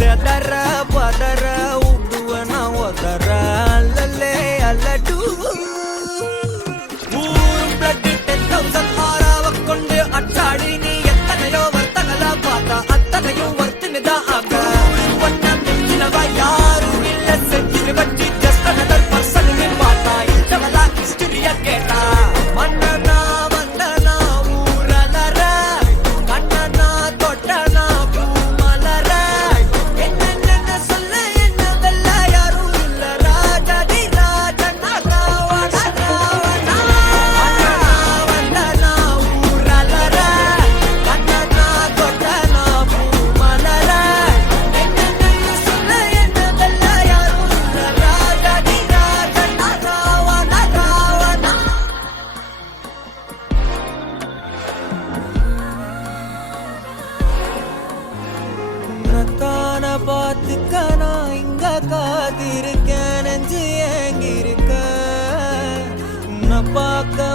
செதற பதற உடுவனா ஒதற அல்லலே அல்லடு ஊரும் பிளட் 10,000 ஆறாவ கொண்டு அச்சாடி நீ எத்தனையோ வர்த்தகலா பார்த்தா அத்தனையும் வர்த்தினுதான் ஆக ஒன்ன மிஞ்சினவ யாரும் இல்ல செஞ்சு வச்சு ஜஸ்ட் another person பார்த்தா இந்தவளா ஹிஸ்டரிய கேட்டா மன்னனா வந்தனா ஊரலற கண்ணனா தொட்டனா பூமலற என்ன சொல்ல என்ன வெல்ல யாரும் இல்ல ராஜாதி ராஜனா ராவணா ராவணா வந்தனா ஊரலற கண்ணனா தொட்டனா பூமலற என்ன சொல்ல என்ன வெல்ல யாரும் இல்ல ராஜாதி ராஜனா ராவணா ராவணா உனக்கான பார்த்துக்க நான் இங்க காத்திருக்கேன் நெஞ்சு ஏங்கிருக்க உன்னை பார்க்க